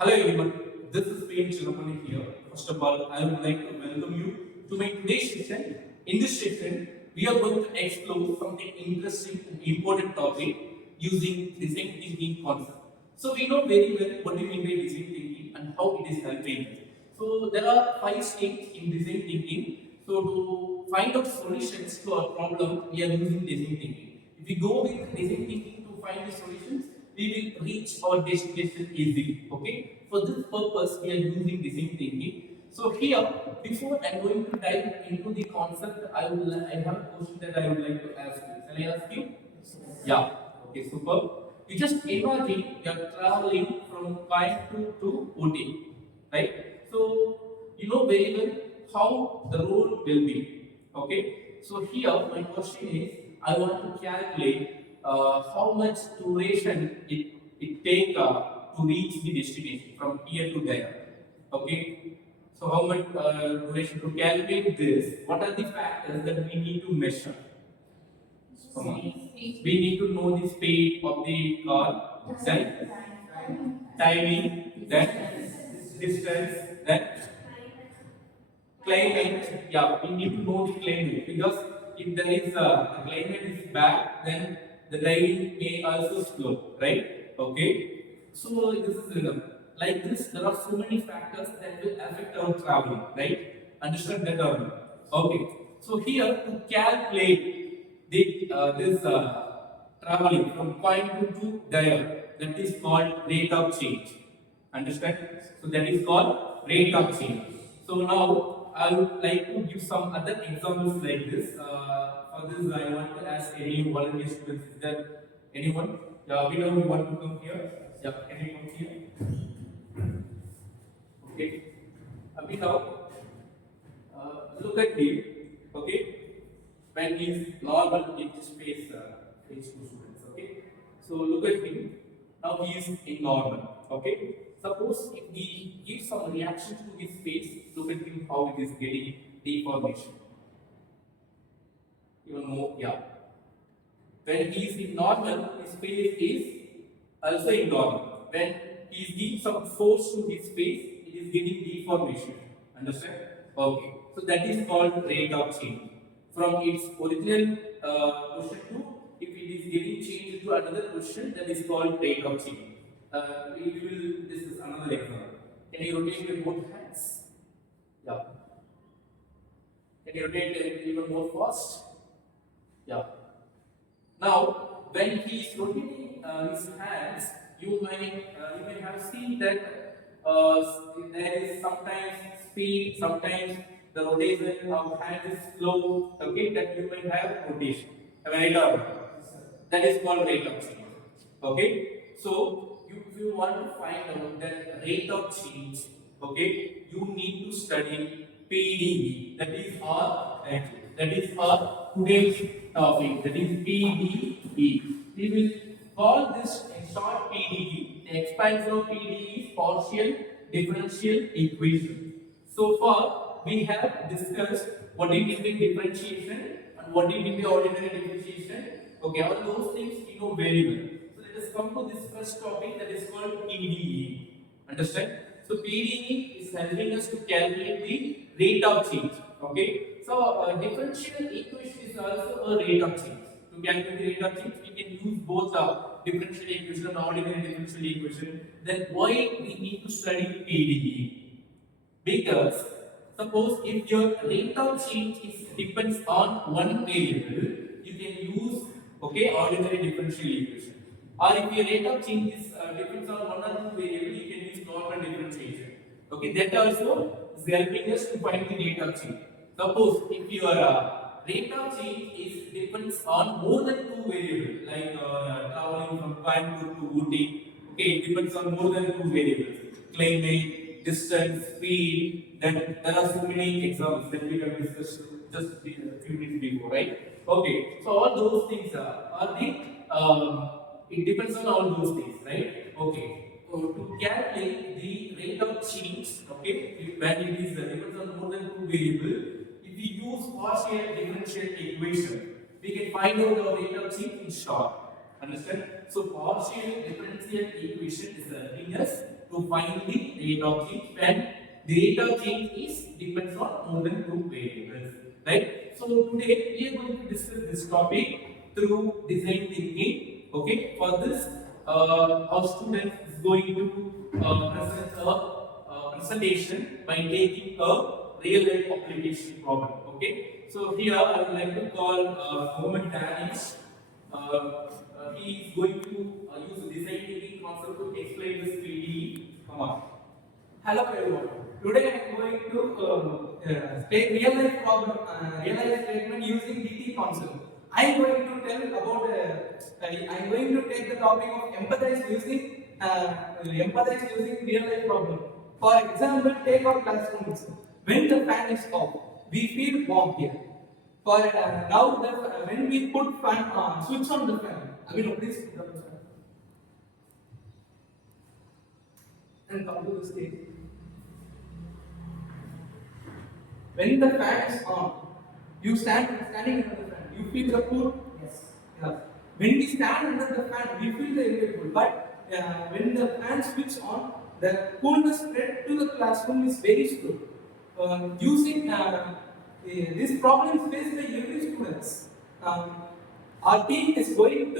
Hello everyone, this is Pain Chirapani here. First of all, I would like to welcome you to my today's session. In this session, we are going to explore something interesting and important topic using design thinking concept. So we know very well what we mean by design thinking and how it is helping us. So there are 5 stages in design thinking. So to find out solutions to our problem, we are using design thinking. If we go with design thinking to find the solutions, we will reach our destination easily. Okay. For this purpose, we are using design thinking. So here, before I'm going to dive into the concept, I have a question that I would like to ask you. Shall I ask you? Yeah. Okay. Super. You just imagine you're traveling from Coimbatore to Ooty, right? So you know very well how the road will be. Okay. So here my question is, I want to calculate how much duration it take to reach the destination from here to there. Okay. So how much duration to calculate this? What are the factors that we need to measure? Come on. We need to know the speed of the car, then timing, then distance, then climate. Yeah, we need to know the climate because if there is the climate is bad, then the driving may also slow, right? Okay. So this is like this. There are so many factors that will affect our traveling, right? Understand that or not? Okay. So here to calculate the this traveling from point to there, that is called rate of change. Understand? So that is called rate of change. So now I would like to give some other examples like this. For this, I want to ask any volunteer students. Is there anyone? Yeah, we know you want to come here. Yeah, can you come here? Okay. Now, look at him. Okay. When he is normal in this space, H2 students. Okay. So look at him. Now he is in normal. Okay. Suppose if we give some reactions to his face, look at him how it is getting deformation. Even more, yeah. When he is in normal, his face is also in normal. When he is giving some force to his face, it is getting deformation. Understand? Okay. So that is called rate of change. From its original question to if it is getting changed to another question, that is called rate of change. This is another example. Can you rotate your both hands? Yeah. Can you rotate it even more fast? Yeah. Now, when he is rotating his hands, you may have seen that there is sometimes speed, sometimes the rotation of hand is slow. Okay, that you may have rotation. Am I right or not? That is called rate of change. Okay, so if you want to find out that rate of change, okay, you need to study PDE. That is our today's topic. That is PDE. We will call this in short PDE. The expansion of PDE is partial differential equation. So far, we have discussed what it means by differentiation and what it means by ordinary differentiation. Okay, all those things we know very well. So let us come to this first topic that is called PDE. Understand? So PDE is helping us to calculate the rate of change. Okay. So differential equation is also a rate of change. To calculate the rate of change, we can use both differential equation and ordinary differential equation. Then why we need to study PDE? Because suppose if your rate of change is depends on one variable, you can use ordinary differential equation. Or if your rate of change is depends on one or two variable, you can use normal differentiation. Okay, that also is helping us to find the rate of change. Suppose if your rate of change is depends on more than two variables, like traveling from Coimbatore to Ooty. Okay, it depends on more than two variables. Climate, distance, speed. Then there are so many examples that we have discussed just a few minutes before, right? Okay, so all those things are the it depends on all those things, right? Okay. So to calculate the rate of change, okay, when it is depends on more than two variables, if we use partial differential equation, we can find out the rate of change in short. Understand? So partial differential equation is helping us to to find the rate of change when the rate of change is depends on more than two variables, right? So today we are going to discuss this topic through design thinking. Okay, for this, our student is going to present a presentation by taking a real life application problem. Okay, so here I would like to call Mohammed Danish. He is going to use design thinking concept to explain this PDE. Come on. Hello everyone. Today I am going to take real life problem, real life statement using DT concept. I am going to tell about. I am going to take the topic of empathize using real life problem. For example, take our classroom. When the fan is off, we feel warm here. For now, when we put fan on, switch on the fan. I mean, please put on the fan and come to the stage. When the fan is on, you standing under the fan. You feel the cool. Yes. Yeah. When we stand under the fan, we feel the irritable. But when the fan switches on, the coolness spread to the classroom is very slow. Using this problem is faced by every students. Our team is going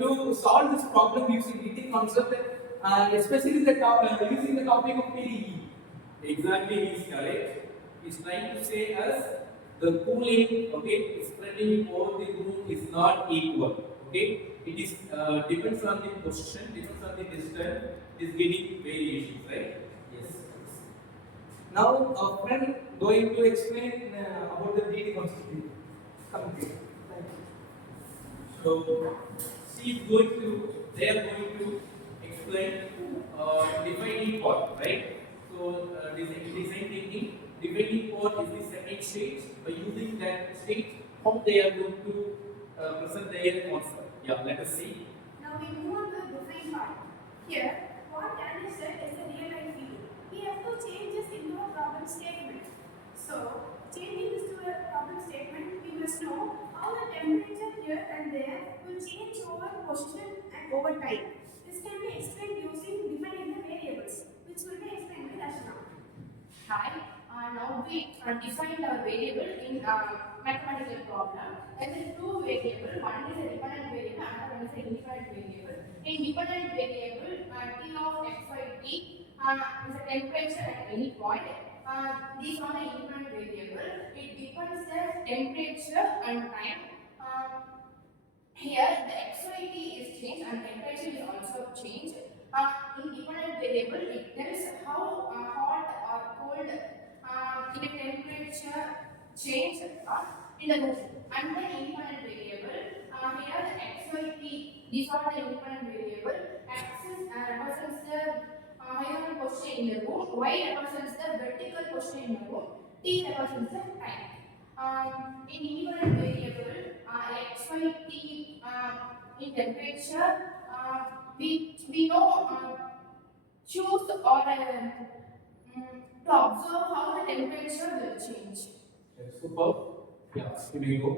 to solve this problem using DT concept, especially using the topic of PDE. Exactly, he is correct. He is trying to say us the cooling, okay, spreading over the room is not equal. Okay, it is depends on the position, depends on the distance. It is getting variations, right? Yes. Now, our friend going to explain about the DT concept. Come here. Thank you. So, they are going to explain defining part, right? So, design thinking, defining part is the second stage. By using that stage, how they are going to present their concept. Yeah, let us see. Now we move on to the define part. Here, what Daniel said is the real life field. We have to change this into a problem statement. So, changing this to a problem statement, we must know how the temperature here and there will change over position and over time. This can be explained using defining the variables, which will be explained by Rashna. Hi, now we defined our variable in mathematical problem. There is two variables, one is a dependent variable, another one is an independent variable. In dependent variable, T of x by t is a temperature at any point. These are the independent variable. It depends the temperature and time. Here the XYT is changed and temperature is also changed. In dependent variable, it tells how hot or cold in a temperature change in the room. And then independent variable, here the XYT, these are the independent variable. X represents the horizontal position in the room, Y represents the vertical position in the room, T represents the time. In independent variable, x, y, t in temperature, we know choose or to observe how the temperature will change. Super. Yeah, here we go.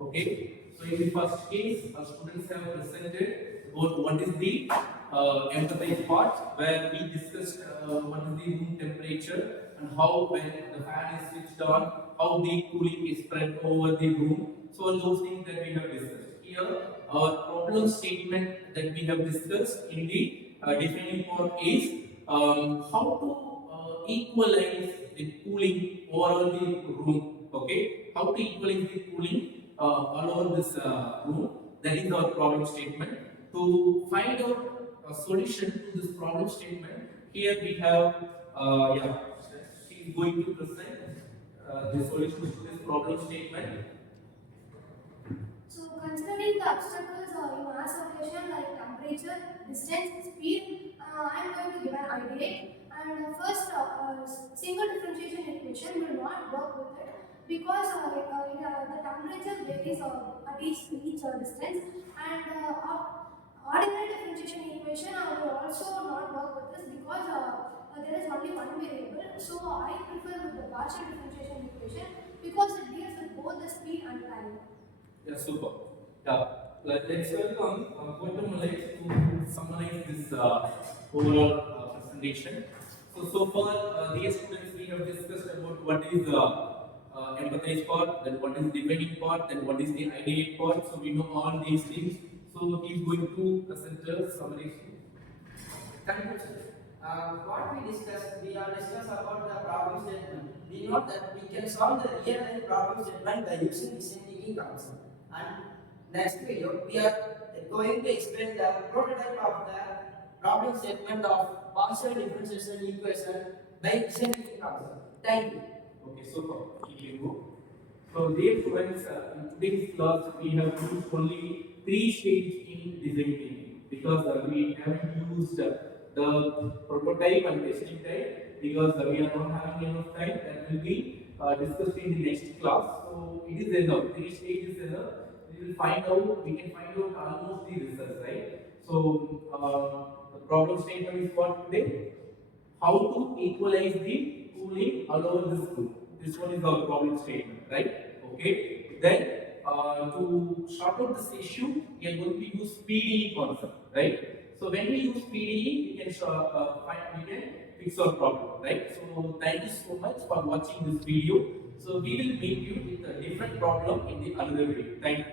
Okay. So in the first case, our students have presented about what is the empathize part, where we discussed what is the room temperature and how when the fan is switched on, how the cooling is spread over the room. So all those things that we have discussed. Here, our problem statement that we have discussed in the defining part is how to equalize the cooling over the room. Okay, how to equalize the cooling all over this room. That is our problem statement. To find out a solution to this problem statement, here we have, she is going to present the solution to this problem statement. So, considering the obstacles in mass operation like temperature, distance, speed, I am going to give an idea. And first, single differentiation equation will not work with it because the temperature varies at each distance, and ordinary differentiation equation will also not work with this because there is only one variable. So, I prefer with the partial differentiation equation because it deals with both the speed and time. Yeah, super. Yeah, let's welcome Gautam Malay to summarize this overall presentation. So far, dear students, we have discussed about what is empathize part, then what is defining part, then what is the ideate part. So we know all these things. So he is going to present a summary. Conclusion. What we discussed, we are discussed about the problem statement. We know that we can solve the real life problem statement by using decision making concept. And next video, we are going to explain the prototype of the problem statement of partial differential equation by decision making concept. Thank you. Okay, so here you go. So dear students, in today's class we have used only three stages in design thinking because we haven't used the prototype and testing type because we are not having enough time. That will be discussed in the next class. So it is enough. Three stages enough. We will find out. We can find out almost the results, right? So the problem statement is what today? How to equalize the cooling all over the school. This one is our problem statement, right? Okay. Then to sort out this issue, we are going to use PDE concept, right? So when we use PDE, we can fix our problem, right? So thank you so much for watching this video. So we will meet you with a different problem in the other video. Thank you.